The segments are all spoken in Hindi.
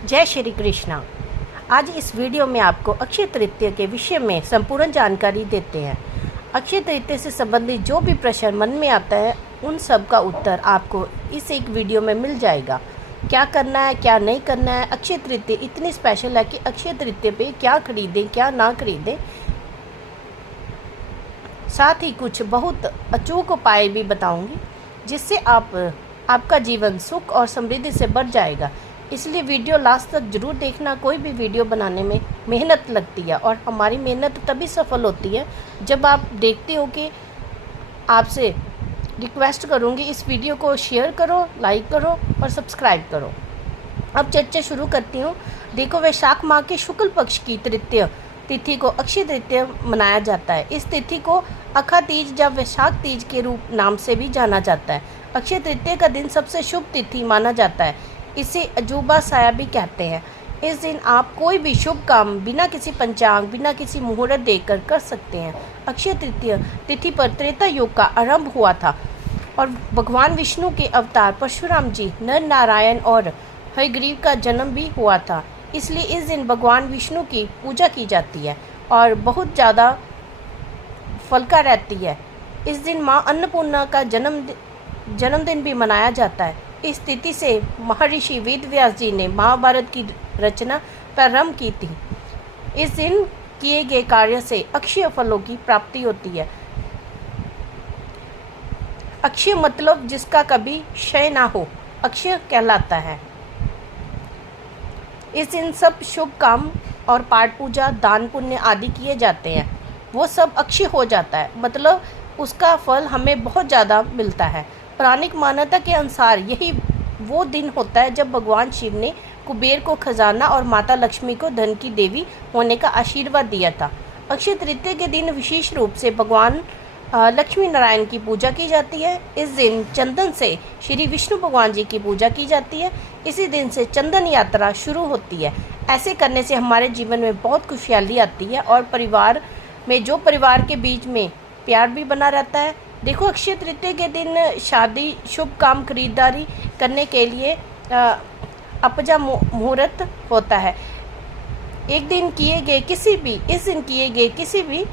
जय श्री कृष्णा। आज इस वीडियो में आपको अक्षय तृतीया के विषय में संपूर्ण जानकारी देते हैं। अक्षय तृतीया से संबंधित जो भी प्रश्न मन में आता है उन सब का उत्तर आपको इस एक वीडियो में मिल जाएगा। क्या करना है, क्या नहीं करना है। अक्षय तृतीया इतनी स्पेशल है कि अक्षय तृतीया पे क्या खरीदें, क्या ना खरीदें। साथ ही कुछ बहुत अचूक उपाय भी बताऊंगी जिससे आपका जीवन सुख और समृद्धि से बढ़ जाएगा। इसलिए वीडियो लास्ट तक जरूर देखना। कोई भी वीडियो बनाने में मेहनत लगती है और हमारी मेहनत तभी सफल होती है जब आप देखते हो। कि आपसे रिक्वेस्ट करूंगी इस वीडियो को शेयर करो, लाइक करो और सब्सक्राइब करो। अब चर्चा शुरू करती हूँ। देखो, वैशाख माह के शुक्ल पक्ष की तृतीया तिथि को अक्षय तृतीया मनाया जाता है। इस तिथि को अखा तीज या वैशाख तीज के रूप नाम से भी जाना जाता है। अक्षय तृतीया का दिन सबसे शुभ तिथि माना जाता है। इसे अजूबा साया भी कहते हैं। इस दिन आप कोई भी शुभ काम बिना किसी पंचांग, बिना किसी मुहूर्त देकर कर सकते हैं। अक्षय तृतीया तिथि पर त्रेता युग का आरंभ हुआ था और भगवान विष्णु के अवतार परशुराम जी, नर नारायण और हयग्रीव का जन्म भी हुआ था। इसलिए इस दिन भगवान विष्णु की पूजा की जाती है और बहुत ज़्यादा फलका रहती है। इस दिन माँ अन्नपूर्णा का जन्मदिन भी मनाया जाता है। इस तिथि से महर्षि वेद व्यास जी ने महाभारत की रचना प्रारंभ की थी। इस दिन किए गए कार्य से अक्षय फलों की प्राप्ति होती है। अक्षय मतलब जिसका कभी क्षय ना हो, अक्षय कहलाता है। इस दिन सब शुभ काम और पाठ पूजा, दान पुण्य आदि किए जाते हैं। वो सब अक्षय हो जाता है, मतलब उसका फल हमें बहुत ज़्यादा मिलता है। पौराणिक मान्यता के अनुसार यही वो दिन होता है जब भगवान शिव ने कुबेर को खजाना और माता लक्ष्मी को धन की देवी होने का आशीर्वाद दिया था। अक्षय तृतीया के दिन विशेष रूप से भगवान लक्ष्मी नारायण की पूजा की जाती है। इस दिन चंदन से श्री विष्णु भगवान जी की पूजा की जाती है। इसी दिन से चंदन यात्रा शुरू होती है। ऐसे करने से हमारे जीवन में बहुत खुशहाली आती है और परिवार के बीच में प्यार भी बना रहता है। देखो, अक्षय तृतीया के दिन शादी, शुभ काम, खरीदारी करने के लिए अपजा मुहूर्त होता है। इस दिन किए गए किसी भी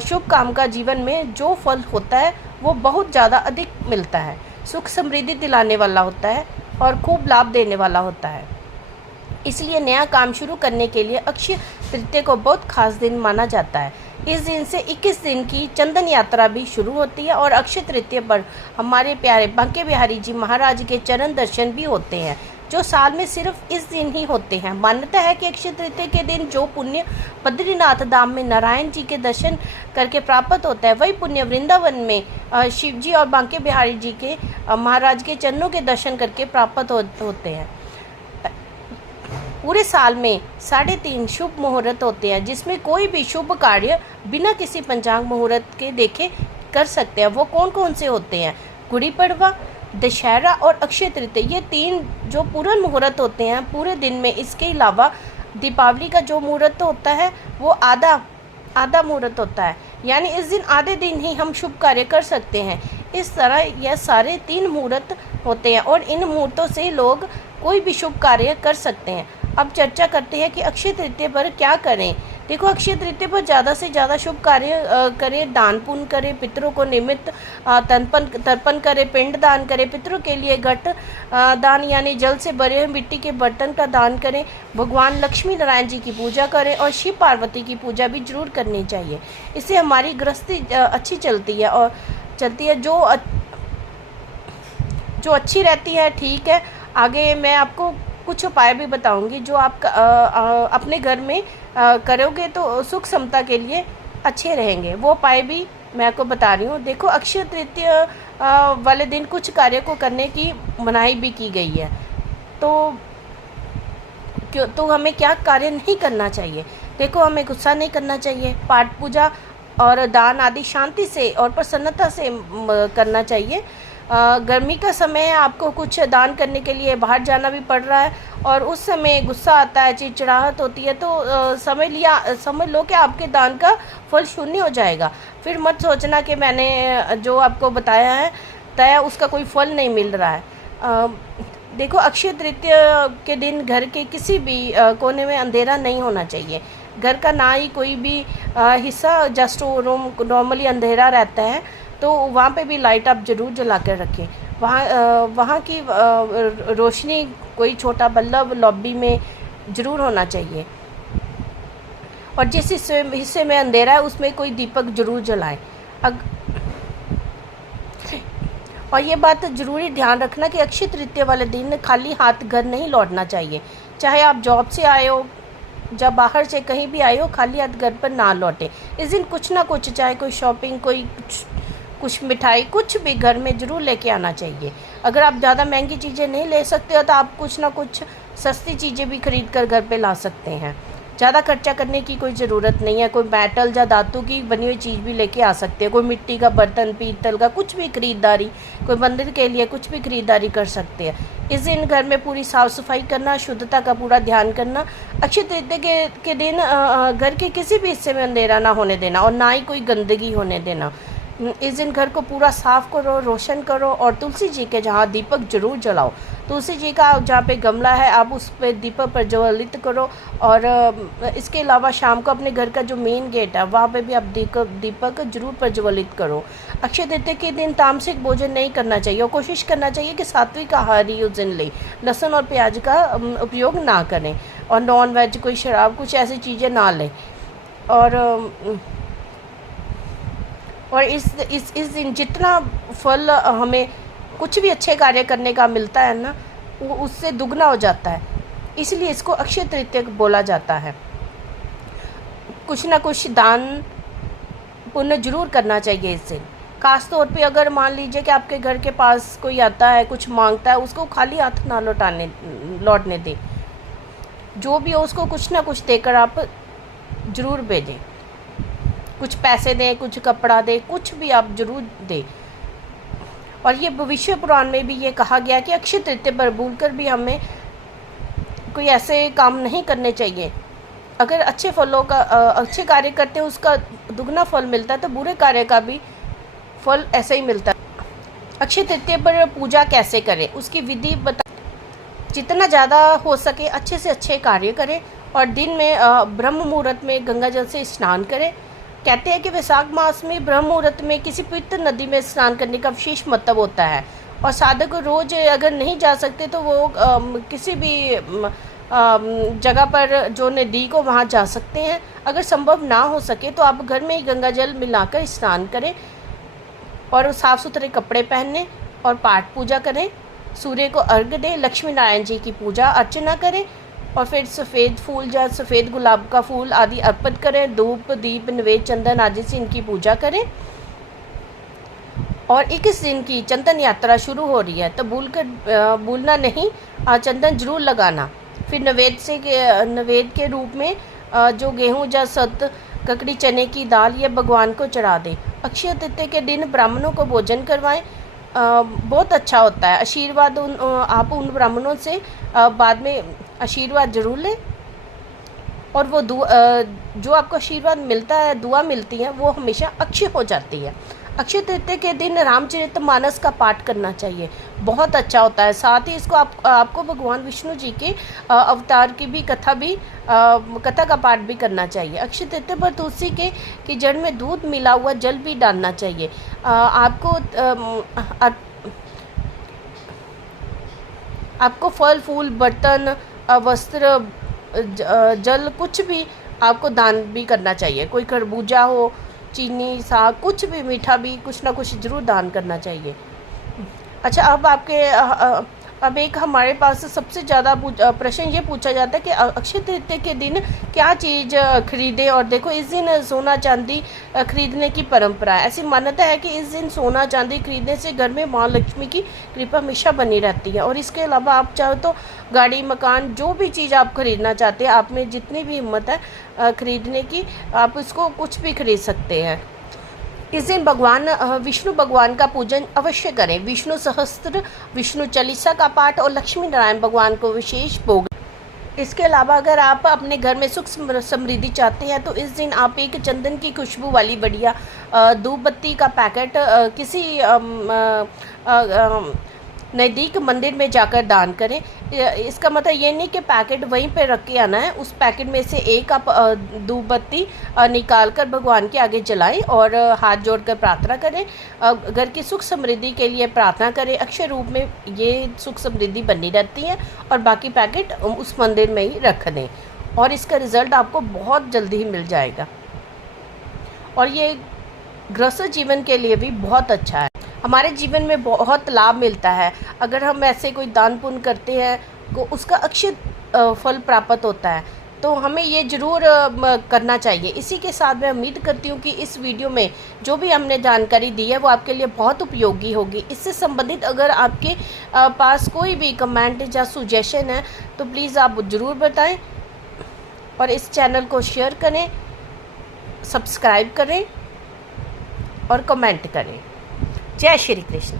शुभ काम का जीवन में जो फल होता है वो बहुत ज़्यादा अधिक मिलता है, सुख समृद्धि दिलाने वाला होता है और खूब लाभ देने वाला होता है। इसलिए नया काम शुरू करने के लिए अक्षय तृतीया को बहुत खास दिन माना जाता है। इस दिन से 21 दिन की चंदन यात्रा भी शुरू होती है और अक्षय तृतीया पर हमारे प्यारे बांके बिहारी जी महाराज के चरण दर्शन भी होते हैं, जो साल में सिर्फ इस दिन ही होते हैं। मान्यता है कि अक्षय तृतीया के दिन जो पुण्य बद्रीनाथ धाम में नारायण जी के दर्शन करके प्राप्त होता है, वही पुण्य वृंदावन में शिव जी और बांके बिहारी जी के महाराज के चरणों के दर्शन करके प्राप्त होते हैं। पूरे साल में 3.5 शुभ मुहूर्त होते हैं जिसमें कोई भी शुभ कार्य बिना किसी पंचांग मुहूर्त के देखे कर सकते हैं। वो कौन कौन से होते हैं? गुड़ी पड़वा, दशहरा और अक्षय तृतीया, ये 3 जो पूर्ण मुहूर्त होते हैं पूरे दिन में। इसके अलावा दीपावली का जो मुहूर्त होता है वो आधा मुहूर्त होता है, यानी इस दिन आधे दिन ही हम शुभ कार्य कर सकते हैं। इस तरह यह सारे 3 मुहूर्त होते हैं और इन मुहूर्तों से लोग कोई भी शुभ कार्य कर सकते हैं। अब चर्चा करते हैं कि अक्षय तृतीया पर क्या करें। देखो, अक्षय तृतीया पर ज़्यादा से ज़्यादा शुभ कार्य करें, दान पुण्य करें, पितरों को निमित्त तर्पण करें, पिंड दान करें, पितरों के लिए घट दान यानी जल से भरे हुए मिट्टी के बर्तन का दान करें, भगवान लक्ष्मी नारायण जी की पूजा करें और शिव पार्वती की पूजा भी जरूर करनी चाहिए। इससे हमारी गृहस्थी अच्छी चलती है जो अच्छी रहती है। ठीक है, आगे मैं आपको कुछ उपाय भी बताऊंगी जो आप अपने घर में करोगे तो सुख समता के लिए अच्छे रहेंगे। वो उपाय भी मैं आपको बता रही हूँ। देखो, अक्षय तृतीया वाले दिन कुछ कार्य को करने की मनाही भी की गई है। तो हमें क्या कार्य नहीं करना चाहिए? देखो, हमें गुस्सा नहीं करना चाहिए। पाठ पूजा और दान आदि शांति से और प्रसन्नता से करना चाहिए। गर्मी का समय है, आपको कुछ दान करने के लिए बाहर जाना भी पड़ रहा है और उस समय गुस्सा आता है, चिड़चिड़ाहट होती है, तो समझ लो कि आपके दान का फल शून्य हो जाएगा। फिर मत सोचना कि मैंने जो आपको बताया है उसका कोई फल नहीं मिल रहा है। देखो, अक्षय तृतीया के दिन घर के किसी भी कोने में अंधेरा नहीं होना चाहिए। घर का ना ही कोई भी हिस्सा, जस्ट रूम नॉर्मली अंधेरा रहता है, तो वहाँ पे भी लाइट आप ज़रूर जला कर रखें। वहाँ की रोशनी, कोई छोटा बल्ब लॉबी में ज़रूर होना चाहिए। और जिस हिस्से में अंधेरा है उसमें कोई दीपक ज़रूर जलाएं। और ये बात ज़रूरी ध्यान रखना कि अक्षय तृतीया वाले दिन खाली हाथ घर नहीं लौटना चाहिए। चाहे आप जॉब से आए हो, जब बाहर से कहीं भी आए हो, खाली हाथ घर पर ना लौटें। इस दिन कुछ ना कुछ, चाहे कोई शॉपिंग, कोई कुछ मिठाई, कुछ भी घर में ज़रूर लेके आना चाहिए। अगर आप ज़्यादा महंगी चीज़ें नहीं ले सकते हो तो आप कुछ ना कुछ सस्ती चीज़ें भी खरीद कर घर पे ला सकते हैं। ज़्यादा खर्चा करने की कोई ज़रूरत नहीं है। कोई मेटल या धातु की बनी हुई चीज़ भी लेके आ सकते हैं। कोई मिट्टी का बर्तन, पीतल का कुछ भी खरीदारी, कोई मंदिर के लिए कुछ भी खरीदारी कर सकते हैं। इस दिन घर में पूरी साफ़ सफाई करना, शुद्धता का पूरा ध्यान करना। अक्षय तृतीया के दिन घर के किसी भी हिस्से में अंधेरा ना होने देना और ना ही कोई गंदगी होने देना। इस दिन घर को पूरा साफ़ करो, रोशन करो और तुलसी जी के जहाँ दीपक जरूर जलाओ। तुलसी जी का जहाँ पे गमला है आप उस पे दीपक प्रज्वलित करो। और इसके अलावा शाम को अपने घर का जो मेन गेट है वहाँ पे भी आप दीपक जरूर प्रज्वलित करो। अक्षय तृतीया के दिन तामसिक भोजन नहीं करना चाहिए और कोशिश करना चाहिए कि सात्विक आहार ही उस दिन लें। लहसुन और प्याज का उपयोग ना करें और नॉन वेज, कोई शराब, कुछ ऐसी चीज़ें ना लें। और इस दिन जितना फल हमें कुछ भी अच्छे कार्य करने का मिलता है ना, वो उससे दुगना हो जाता है। इसलिए इसको अक्षय तृतीया बोला जाता है। कुछ ना कुछ दान पुण्य जरूर करना चाहिए इस दिन। खास तौर पे अगर मान लीजिए कि आपके घर के पास कोई आता है, कुछ मांगता है, उसको खाली हाथ ना लौटने दें। जो भी हो उसको कुछ ना कुछ देकर आप ज़रूर भेजें। कुछ पैसे दें, कुछ कपड़ा दें, कुछ भी आप जरूर दें। और ये भविष्य पुराण में भी ये कहा गया कि अक्षय तृतीया पर भूलकर भी हमें कोई ऐसे काम नहीं करने चाहिए। अगर अच्छे कार्य करते हैं उसका दुगना फल मिलता है, तो बुरे कार्य का भी फल ऐसे ही मिलता है। अक्षय तृतीया पर पूजा कैसे करें, उसकी विधि बता। जितना ज़्यादा हो सके अच्छे से अच्छे कार्य करें और दिन में ब्रह्म मुहूर्त में गंगा जल से स्नान करें। कहते हैं कि वैशाख मास में ब्रह्म मुहूर्त में किसी पवित्र नदी में स्नान करने का विशेष महत्व होता है। और साधक रोज अगर नहीं जा सकते तो वो किसी भी जगह पर जो नज़दीक हो वहाँ जा सकते हैं। अगर संभव ना हो सके तो आप घर में ही गंगा जल मिलाकर स्नान करें और साफ़ सुथरे कपड़े पहनें और पाठ पूजा करें। सूर्य को अर्घ्य दें, लक्ष्मी नारायण जी की पूजा अर्चना करें और फिर सफ़ेद फूल या सफ़ेद गुलाब का फूल आदि अर्पित करें। धूप, दीप, नवेद, चंदन आदि से इनकी पूजा करें। और 21 दिन की चंदन यात्रा शुरू हो रही है तो भूलना नहीं, चंदन जरूर लगाना। फिर नवेद के रूप में जो गेहूं या सत, ककड़ी चने की दाल ये भगवान को चढ़ा दें। अक्षय तृतीया के दिन ब्राह्मणों को भोजन करवाएं, बहुत अच्छा होता है। आशीर्वाद आप उन ब्राह्मणों से बाद में आशीर्वाद जरूर लें और वो जो आपको आशीर्वाद मिलता है, दुआ मिलती है, वो हमेशा अक्षय हो जाती है। अक्षय तृतीया के दिन रामचरितमानस का पाठ करना चाहिए, बहुत अच्छा होता है। साथ ही इसको आपको भगवान विष्णु जी के अवतार की भी कथा का पाठ भी करना चाहिए। अक्षय तृतीया पर तुलसी की जड़ में दूध मिला हुआ जल भी डालना चाहिए। आपको फल फूल, बर्तन, वस्त्र, जल कुछ भी आपको दान भी करना चाहिए। कोई खरबूजा हो, चीनी, साग, कुछ भी मीठा भी, कुछ ना कुछ ज़रूर दान करना चाहिए। अच्छा, अब एक हमारे पास सबसे ज़्यादा प्रश्न ये पूछा जाता है कि अक्षय तृतीया के दिन क्या चीज़ खरीदें। और देखो, इस दिन सोना चांदी खरीदने की परंपरा है। ऐसी मान्यता है कि इस दिन सोना चांदी खरीदने से घर में माँ लक्ष्मी की कृपा हमेशा बनी रहती है। और इसके अलावा आप चाहो तो गाड़ी, मकान, जो भी चीज़ आप खरीदना चाहते हैं, आप में जितनी भी हिम्मत है खरीदने की, आप इसको कुछ भी खरीद सकते हैं। इस दिन विष्णु भगवान का पूजन अवश्य करें। विष्णु सहस्त्र, विष्णु चालीसा का पाठ और लक्ष्मी नारायण भगवान को विशेष भोग। इसके अलावा अगर आप अपने घर में सुख समृद्धि चाहते हैं तो इस दिन आप एक चंदन की खुशबू वाली बढ़िया धूप बत्ती का पैकेट किसी नज़दीक मंदिर में जाकर दान करें। इसका मतलब ये नहीं कि पैकेट वहीं पे रख के आना है, उस पैकेट में से एक आप धूप बत्ती निकाल कर भगवान के आगे जलाएं और हाथ जोड़कर प्रार्थना करें। घर की सुख समृद्धि के लिए प्रार्थना करें। अक्षय रूप में ये सुख समृद्धि बनी रहती है और बाकी पैकेट उस मंदिर में ही रख दें और इसका रिज़ल्ट आपको बहुत जल्दी ही मिल जाएगा। और ये गृहस्थ जीवन के लिए भी बहुत अच्छा है। हमारे जीवन में बहुत लाभ मिलता है अगर हम ऐसे कोई दान पुण्य करते हैं तो उसका अक्षय फल प्राप्त होता है, तो हमें ये ज़रूर करना चाहिए। इसी के साथ मैं उम्मीद करती हूँ कि इस वीडियो में जो भी हमने जानकारी दी है वो आपके लिए बहुत उपयोगी होगी। इससे संबंधित अगर आपके पास कोई भी कमेंट या सुजेशन है तो प्लीज़ आप ज़रूर बताएं और इस चैनल को शेयर करें, सब्सक्राइब करें और कमेंट करें। जय श्री कृष्ण।